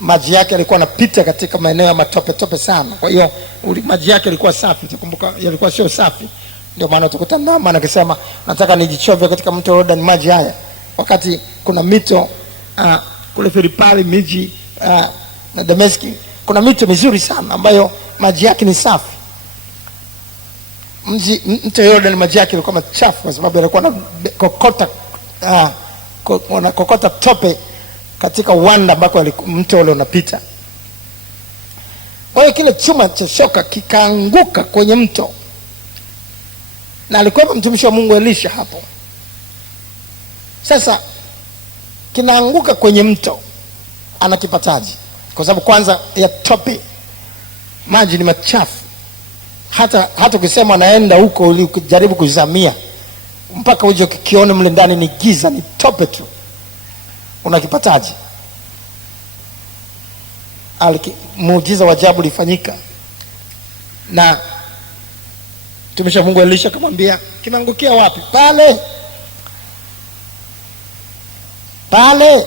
maji yake yalikuwa yanapita katika maeneo ya matope tope sana. Kwa hiyo maji yake yalikuwa safi. Tukumbuka yalikuwa sio safi. Ndio maana tukuta Naaman akisema nataka nijichovye katika mto Jordan maji haya. Wakati kuna mito kule Filipali, miji na Dameski, kuna mito mizuri sana ambayo maji yake ni safi. Mto Jordan maji yake yalikuwa machafu kwa sababu yalikuwa na kokota tope katika uwanda ambako mto ule unapita. Kwa hiyo kile chuma cha shoka kikaanguka kwenye mto, na alikuwa mtumishi wa Mungu Elisha hapo. Sasa kinaanguka kwenye mto, anakipataje? Kwa sababu kwanza ya tope, maji ni machafu. Hata ukisema anaenda huko ili kujaribu kuzamia, mpaka uje ukione mle ndani ni giza, ni tope tu, unakipataje? Muujiza wa ajabu ulifanyika, na mtumishi wa Mungu Elisha akamwambia kinaangukia wapi? Pale.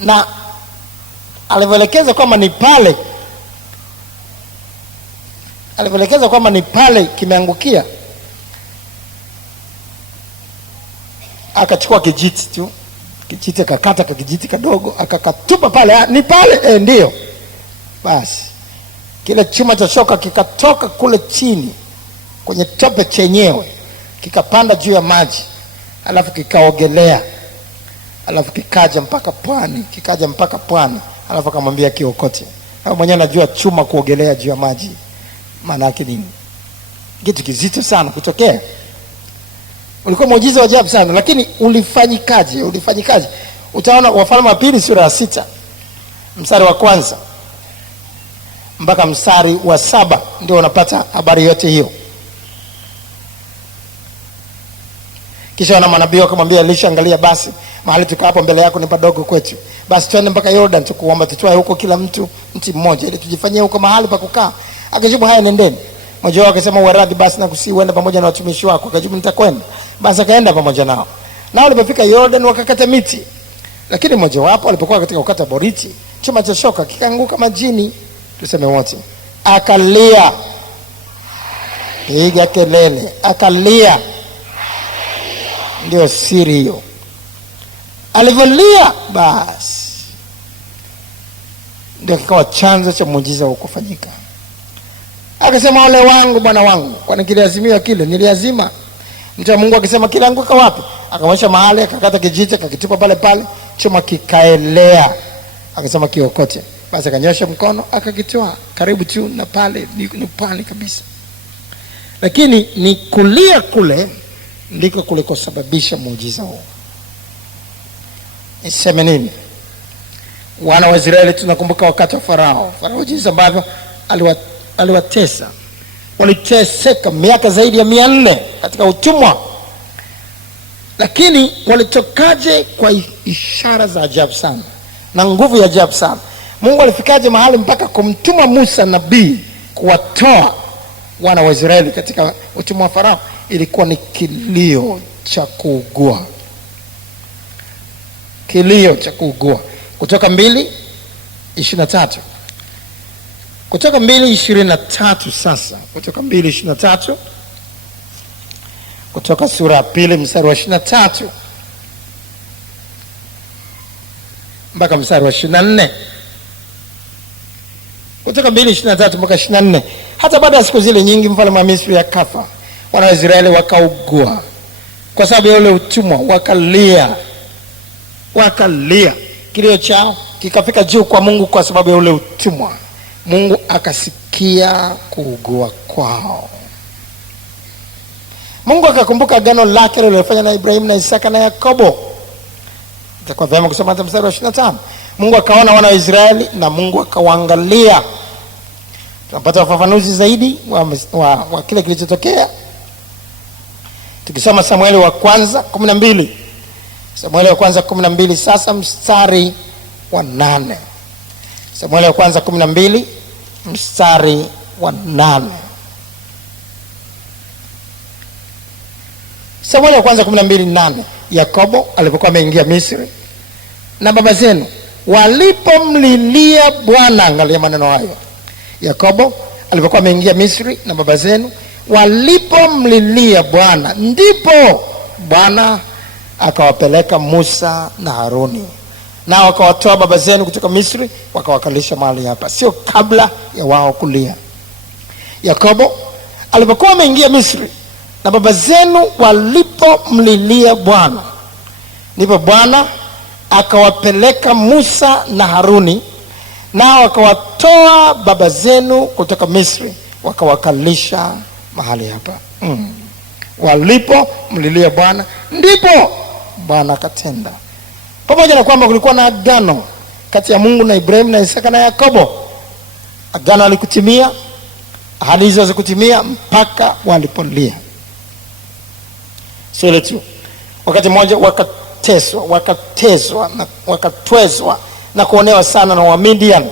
Na alivyoelekeza kwamba ni pale kimeangukia, akachukua kijiti akakata kijiti kadogo akakatupa pale. Ni pale, ndio. Basi kile chuma cha shoka kikatoka kule chini kwenye tope chenyewe, kikapanda juu ya maji, alafu kikaogelea, alafu kikaja mpaka pwani, alafu akamwambia kiokote. Hapo mwenyewe anajua chuma kuogelea juu ya maji maana yake nini. Kitu kizito sana kutokea. Ulikuwa muujiza wa ajabu sana, lakini ulifanyikaje? Utaona Wafalme wa Pili sura ya 6 mstari wa 1 mpaka mstari wa 7 ndio unapata habari yote hiyo. Kisha wana manabii wakamwambia Elisha, angalia basi mahali tuko hapo mbele yako ni padogo kwetu. Basi twende mpaka Jordan tukuomba tutoe huko kila mtu mti mmoja ili tujifanyie huko mahali pa kukaa. Akajibu, haya nendeni. Mmoja wao akasema, waradhi basi na kusi uende pamoja na watumishi wako. Akajibu, nitakwenda. Basi akaenda pamoja nao. Nao walipofika Jordan wakakata miti. Lakini mmoja wapo alipokuwa katika kukata boriti, chuma cha shoka kikaanguka majini. Tuseme wote, akalia. Piga kelele, akalia. Ndio siri hiyo. Alivyolia basi ndio kikawa chanzo cha muujiza wa kufanyika. Akasema, ole wangu Bwana wangu, kwani kiliazimiwa kile niliazima. Mtu wa Mungu akisema kilianguka wapi? Akamwonyesha mahali, akakata kijiti akakitupa pale, chuma kikaelea. Akasema kiokote. Basi akanyosha mkono akakitoa karibu tu na pale, ni pwani kabisa. Lakini ni kulia kule ndiko kulikosababisha muujiza huo. Niseme nini? Wana wa Israeli tunakumbuka wakati wa Farao jinsi ambavyo aliwatesa. Waliteseka miaka zaidi ya 400 katika utumwa. Lakini walitokaje? Kwa ishara za ajabu sana na nguvu ya ajabu sana. Mungu alifikaje mahali mpaka kumtuma Musa nabii kuwatoa wana wa Israeli katika utumwa wa Farao? Ilikuwa ni kilio cha kuugua. Kutoka 2:23. Kutoka 2:23 sasa. Kutoka 2:23. Kutoka sura ya 2 mstari wa 23 mpaka mstari wa 24. Kutoka 2:23 mpaka 24. Hata baada ya siku zile nyingi mfalme wa Misri akafa. Wana wa Israeli wakaugua kwa sababu ya ule utumwa, wakalia. Kilio chao kikafika juu kwa Mungu kwa sababu ya ule utumwa. Mungu akasikia kuugua kwao. Mungu akakumbuka agano lake alilofanya na Ibrahimu na Isaka na Yakobo. Itakuwa vyema kusoma hata mstari wa 25. Mungu akaona wana wa Israeli na Mungu akawaangalia. Tunapata ufafanuzi zaidi wa kile kilichotokea tukisoma Samueli wa kwanza 12. Samueli wa kwanza 12 sasa mstari wa 8. Samueli wa kwanza 12 mstari wa 8. Samueli wa kwanza 12:8, Yakobo alipokuwa ameingia Misri na baba zenu walipomlilia Bwana. Angalia maneno hayo. Yakobo alipokuwa ameingia Misri na baba zenu walipomlilia Bwana, ndipo Bwana akawapeleka Musa na Haruni, nao wakawatoa baba zenu kutoka Misri, wakawakalisha mahali hapa. Sio kabla ya wao kulia. Yakobo alipokuwa ameingia Misri na baba zenu walipomlilia Bwana, ndipo Bwana akawapeleka Musa na Haruni, nao wakawatoa baba zenu kutoka Misri, wakawakalisha mahali hapa. Walipomlilia Bwana, ndipo Bwana akatenda. Pamoja na kwamba kulikuwa na agano kati ya Mungu na Ibrahim na Isaka na Yakobo, agano alikutimia, ahadi hizo zikutimia mpaka walipolia. Sio ile tu. Wakati mmoja wakatwezwa na kuonewa sana na Wamidian.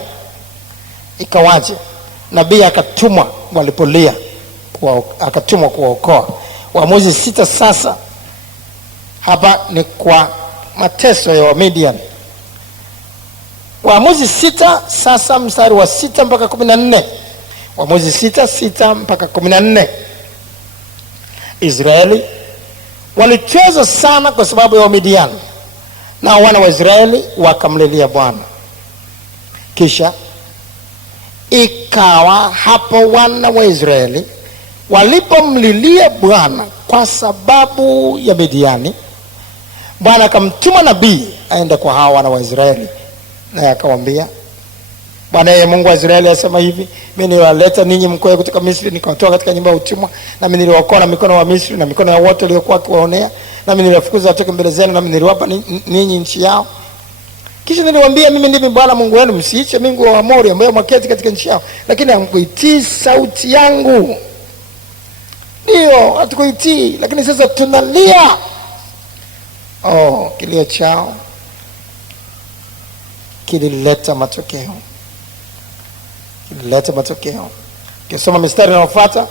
Ikawaje? Nabii akatumwa walipolia, akatumwa kuwaokoa. Waamuzi 6 sasa. Hapa ni kwa mateso ya Wamidian. Waamuzi 6 sasa, mstari wa 6 mpaka 14. Waamuzi 6 mpaka 14. Israeli walicheza sana kwa sababu ya Wamidian, na wana wa Israeli wakamlilia Bwana. Kisha ikawa hapo wana wa Israeli walipomlilia Bwana kwa sababu ya Midiani, Bwana akamtuma nabii aende kwa hawa wana wa Israeli, na akawaambia, Bwana yeye Mungu wa Israeli asema hivi, mimi niliwaleta ninyi mkoe kutoka Misri, nikawatoa katika nyumba ya utumwa, na mimi niliwaokoa na mikono wa Misri na mikono ya wote waliokuwa wakiwaonea, na mimi niliwafukuza watoke mbele zenu, na mimi niliwapa ninyi nchi yao. Kisha niliwaambia, mimi ndimi Bwana Mungu wenu, msiiche Mungu wa Amori ambao mwaketi katika nchi yao, lakini hamkuitii sauti yangu. Ndio, hatukuitii, lakini sasa tunalia. Kilio chao kilileta matokeo. Kisoma mistari inayofuata,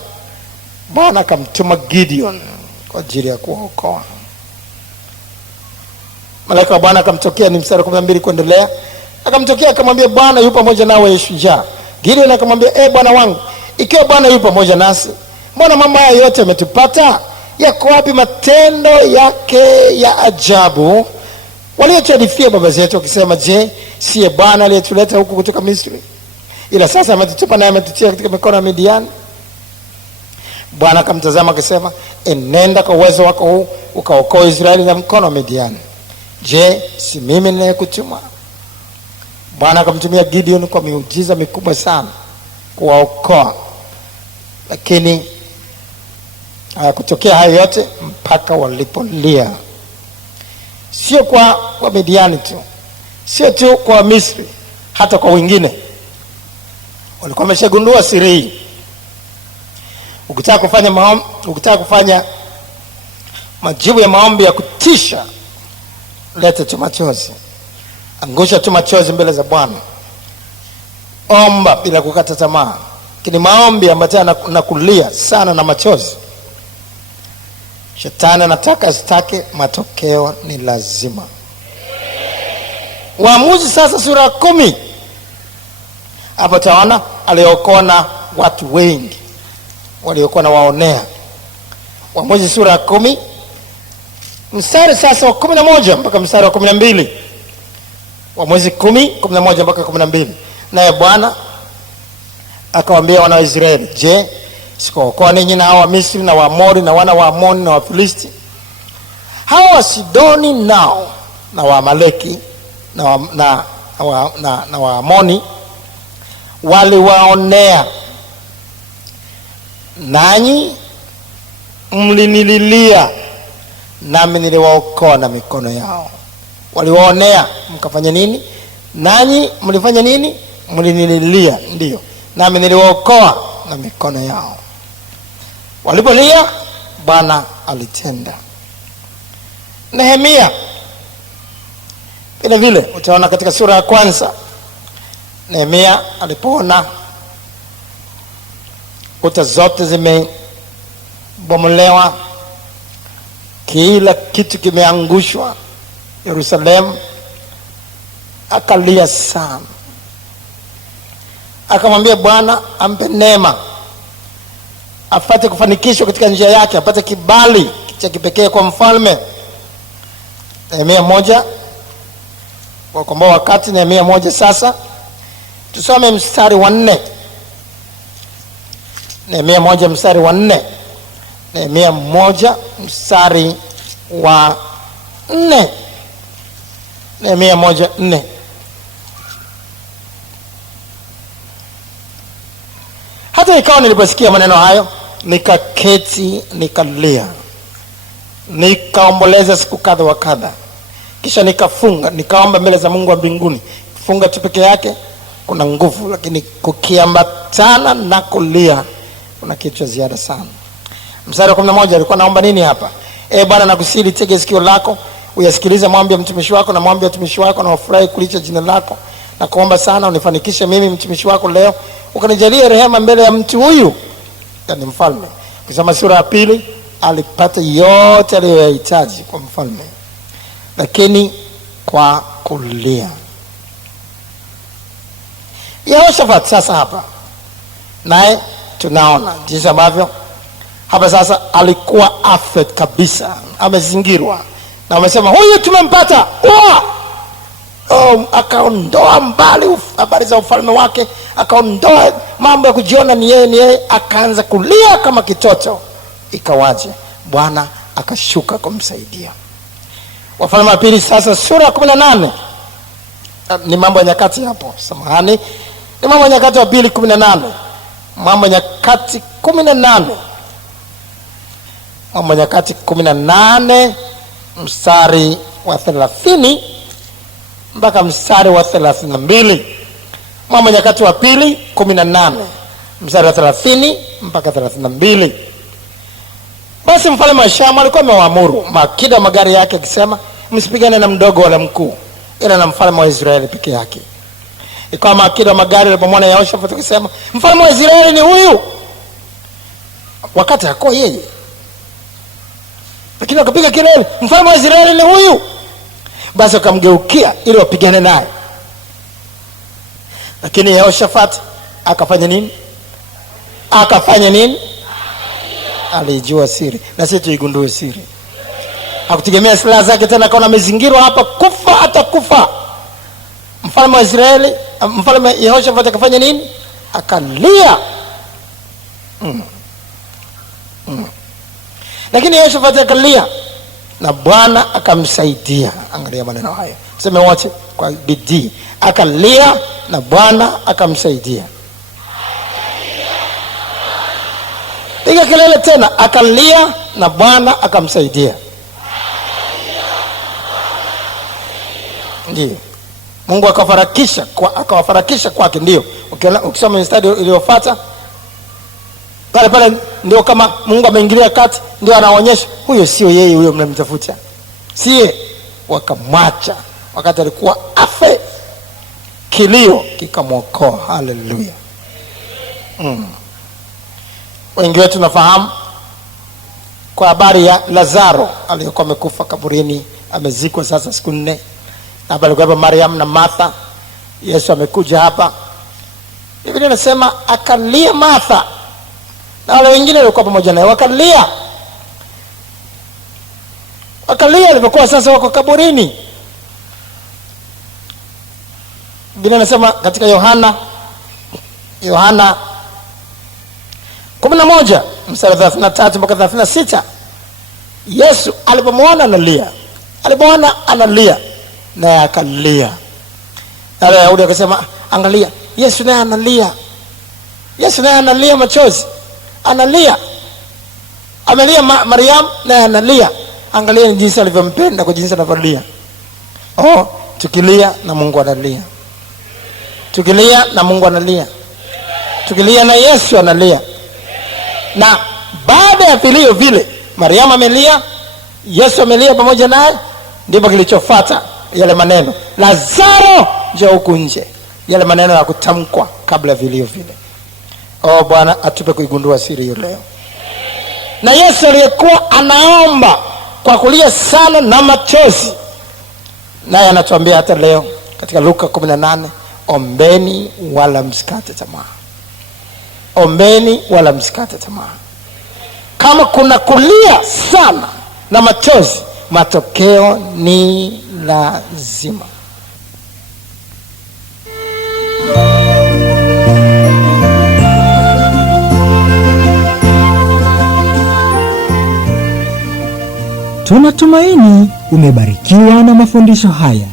Bwana akamtuma Gideon kwa ajili ya kuwaokoa. Malaika wa Bwana akamtokea, ni mstari 12 kuendelea. Akamtokea akamwambia, Bwana yupo pamoja nawe shujaa. Gideon akamwambia, Bwana wangu, ikiwa Bwana yupo pamoja nasi, mbona mambo haya yote yametupata? Yako wapi matendo yake ya ajabu waliotuhadithia baba zetu wakisema, je, siye Bwana aliyetuleta huku kutoka Misri? Ila sasa ametutupa na ametutia katika mikono ya Midian. Bwana akamtazama akasema, enenda kwa uwezo wako huu ukaokoa Israeli na mkono wa Midian. Je, si mimi ninayekutuma? Bwana akamtumia Gideon kwa miujiza mikubwa sana kuwaokoa, lakini kutokea hayo yote mpaka walipolia. Sio kwa Midiani tu, sio tu kwa Misri, hata kwa wengine walikuwa wameshagundua siri hii. Ukitaka kufanya majibu ya maombi ya kutisha, leta tu machozi, angusha tu machozi mbele za Bwana, omba bila kukata tamaa. Lakini maombi ambatana na kulia sana na machozi, Shetani anataka asitake, matokeo ni lazima. Waamuzi sasa sura ya 10. Hapo taona aliokoa na watu wengi waliokuwa na waonea. Waamuzi sura ya 10 mstari sasa wa 11 mpaka mstari wa 12. Waamuzi 10:11 mpaka 12. Naye Bwana akawaambia wana wa Israeli, je, sikuwaokoa ninyi na hawa Misri na Waamori na wana wa Amoni na Wafilisti? Hawa Wasidoni nao na Waamaleki na Waamoni waliwaonea, nanyi mlinililia, nami niliwaokoa na mikono yao. Waliwaonea, mkafanya nini? Nanyi mlifanya nini? Mlinililia, ndio, nami niliwaokoa na mikono yao. Walipolia, Bwana alitenda. Nehemia vile vile utaona katika sura ya 1, Nehemia alipoona kuta zote zimebomolewa, kila kitu kimeangushwa Yerusalemu. Akalia sana, akamwambia Bwana ampe neema, apate kufanikishwa katika njia yake, apate kibali cha kipekee kwa mfalme. Nehemia 1 kwa komboa wakati. Nehemia 1 sasa tusome mstari wa 4. Nehemia 1 mstari wa 4. Nehemia 1 mstari wa 4. Nehemia 1:4. Hata ikawa niliposikia maneno hayo, nikaketi nikalia, nikaomboleza siku kadha wa kadha, kisha nikafunga, nikaomba mbele za Mungu wa mbinguni. Kufunga tu peke yake kuna nguvu, lakini kukiambatana na kulia kuna kitu cha ziada sana. Mstari wa 11 alikuwa naomba nini hapa? Bwana nakusihi, tege sikio lako uyasikilize maombi ya mtumishi wako na maombi ya mtumishi wako, na ufurahi kulicha jina lako, na kuomba sana unifanikishe mimi mtumishi wako leo, ukanijalie rehema mbele ya mtu huyu, yani mfalme. Kusoma sura ya 2, alipata yote aliyohitaji kwa mfalme, lakini kwa kulia. Yehoshafat sasa hapa naye tunaona jinsi ambavyo hapa sasa alikuwa afet kabisa, amezingirwa na wamesema huyu tumempata. Akaondoa mbali habari za ufalme wake, akaondoa mambo ya kujiona ni yeye, akaanza kulia kama kitoto. Ikawaje? Bwana akashuka kumsaidia. Wafalme wa pili sasa sura ya 18. Ni Mambo ya Nyakati hapo, samahani, ni Mambo ya Nyakati wa pili 18. Mambo ya Nyakati 18. Mambo ya Nyakati 18 mstari wa 30 mpaka mstari wa 32. Mambo ya Nyakati wa pili 18 mstari wa 30 mpaka 32. Basi mfalme wa Shamu alikuwa amewaamuru maakida wa magari yake akisema, msipigane na mdogo wala mkuu, ila na mfalme wa Israeli peke yake. Ikawa maakida wa magari walipomwona Yehoshafati akisema, mfalme wa Israeli ni huyu, wakati hakuwa yeye, lakini wakapiga kelele, mfalme wa Israeli ni huyu. Basi wakamgeukia ili wapigane naye. Lakini Yehoshafati akafanya nini? Alijua siri, na sisi tuigundue siri. Hakutegemea silaha zake tena, akaona amezingirwa hapa, kufa atakufa. Mfalme wa Israeli, mfalme Yehoshafati akafanya nini? Akalia. Lakini Yehoshafati akalia na Bwana akamsaidia. Angalia maneno haya, tuseme wote kwa bidii. Akalia na Bwana akamsaidia. Piga kelele tena, akalia na Bwana akamsaidia. Ndio Mungu akawafarakisha kwake. Ndio ukisoma mstari uliofuata pale ndio kama Mungu ameingilia kati, ndio anaonyesha huyo sio yeye, huyo mnamtafuta sie. Wakamwacha wakati alikuwa afe, kilio kikamwokoa. Haleluya. Wengi wetu tunafahamu kwa habari ya Lazaro aliyekuwa amekufa kaburini, amezikwa sasa siku 4. Hapa alikuwa Mariam na Martha. Yesu amekuja hapa, Biblia inasema akalia Martha na wale wengine walikuwa pamoja naye, wakalia alipokuwa sasa wako kaburini. Biblia inasema katika Yohana 11 mstari 33 mpaka 36, Yesu alipomwona analia naye akalia. Na Wayahudi wakasema, angalia, Yesu naye analia machozi, analia. Amelia Mariam naye analia. Angalia jinsi alivyompenda, kwa jinsi anavyolia. Tukilia na Mungu analia, tukilia na Mungu analia, tukilia na Yesu analia. Na baada ya vilio vile, Mariam amelia, Yesu amelia pamoja naye, ndipo kilichofuata yale maneno, Lazaro njoo huku nje. Yale maneno ya kutamkwa kabla vilio vile. Bwana atupe kuigundua siri hiyo leo. Na Yesu aliyekuwa anaomba kwa kulia sana na machozi. Naye anatuambia hata leo katika Luka 18, ombeni wala msikate tamaa. Ombeni wala msikate tamaa. Kama kuna kulia sana na machozi, matokeo ni lazima. Tunatumaini umebarikiwa na mafundisho haya.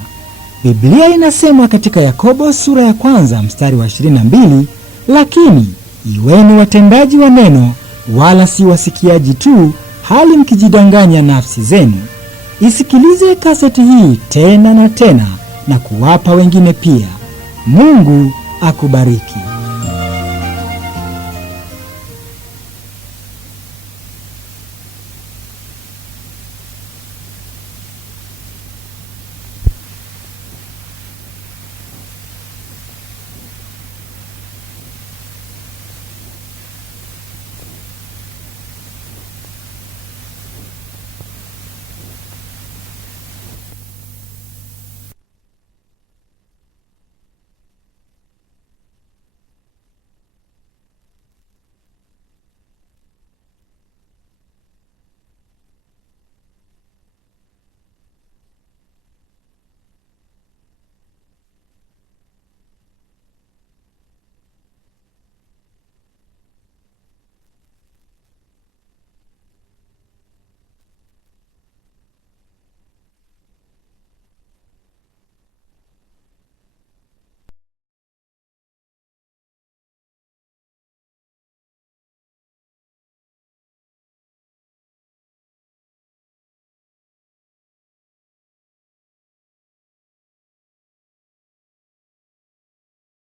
Biblia inasema katika Yakobo sura ya 1 mstari wa 22, lakini iweni watendaji wa neno wala si wasikiaji tu, hali mkijidanganya nafsi zenu. Isikilize kaseti hii tena na tena na kuwapa wengine pia. Mungu akubariki.